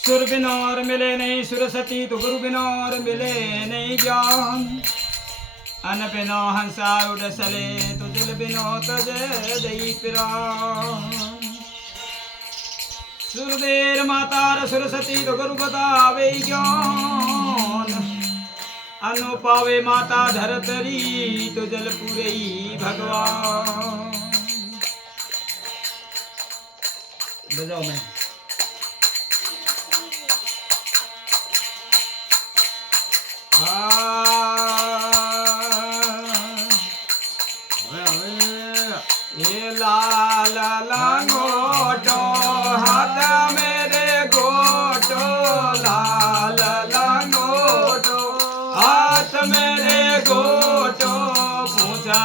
सुर बिना और मिले नहीं सुरसती तो गुरु बिना और मिले नहीं ज्ञान। अन बिना हंसार उड़ सले तो दिल बिनो तज दई पिरान। सुरदेर मातार सुरसती तो गुरु बतावे ज्ञान। अनु पावे माता धरतरी तो जल पूरे भगवान। बजाओ मैं ये लाल लंगोटो हाथ मेरे गोटो लाल लंगोटो हाथ मेरे गोटो पूछा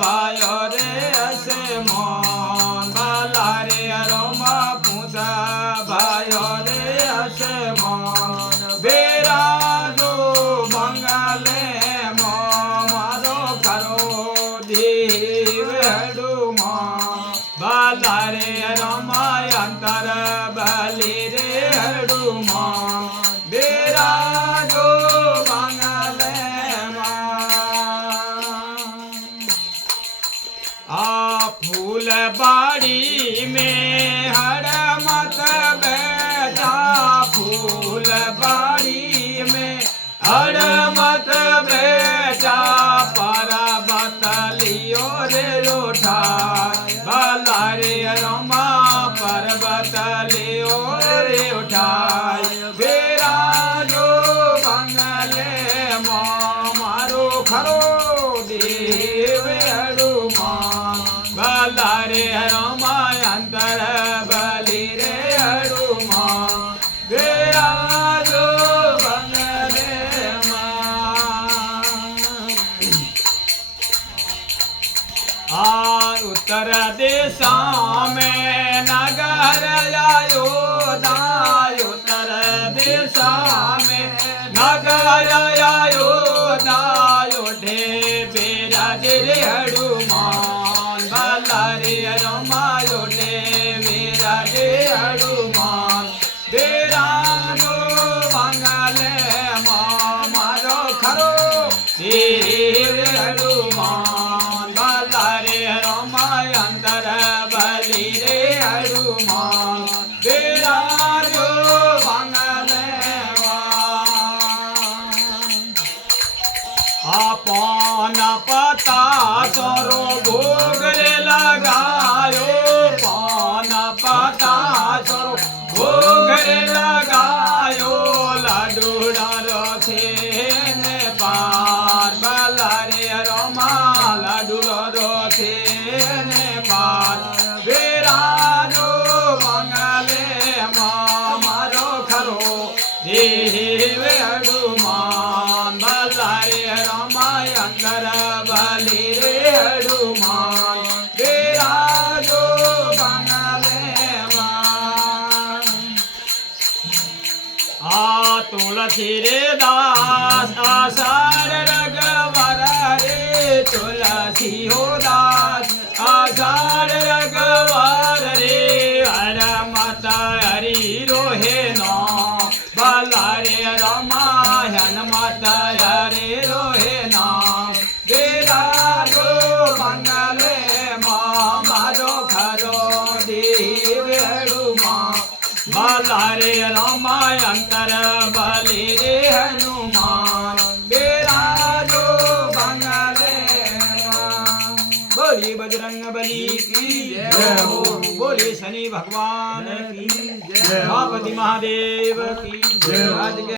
भायो रे ऐसे मोन बाला रे अरोमा पूछा भायो रे ऐसे मोन बेरा जो मंगले मो मारो करो देव हडुमा बाला रे अरोमा अंतर बलि रे हडुमा बेरा जो मंगले आ फूल बाड़ी में हर मत बैठा फूल बाड़ी में हर मत बैठा पर्वत लियो रे उठा बाला रे रमा पर्वत लियो रे उठाय बेरा जो बंगले मारो खरो देव हनुमान बाला रे रमा अंतर बलि रे हनुमान बेरा जो बंगले उत्तर दिशा में नगर अयोध्या उत्तर दिशा में नगर अयोध्या ओढ़े बिराज रे हनुमान बाला रे रमा ओढ़े बिराज हनुमान बिराजो बंगले मारो खरो देव हनुमान बाला रे रमा अंतर बलि रे हनुमान बिराजो बंगले पान पता सरो भोग रे लगायो पान पता सरो भोग रे लगायो लाडू डालो थे पार बाला रे रमा लाडू डालो थे पार बिराजो बंगले मारो खरो देव हनुमान बाला रे रमा अंतर बलि रे हनुमान बिराजो बंगले तुलसी रे दास आषाढ़ रघुवर रे तुलसी हो दास आषाढ़ रघुवर रे हर माता हरि रोहे नो बाला रे रामायण माता हरि रोहे नाम बिराजो बंगले मारो खरो देव हनुमान बाला रे रामायण अंतर बलि रे हनुमान बिराजो बंगले बोली बजरंग बली की जय हो बोली शनि भगवान की जय पार्वती महादेव की जय।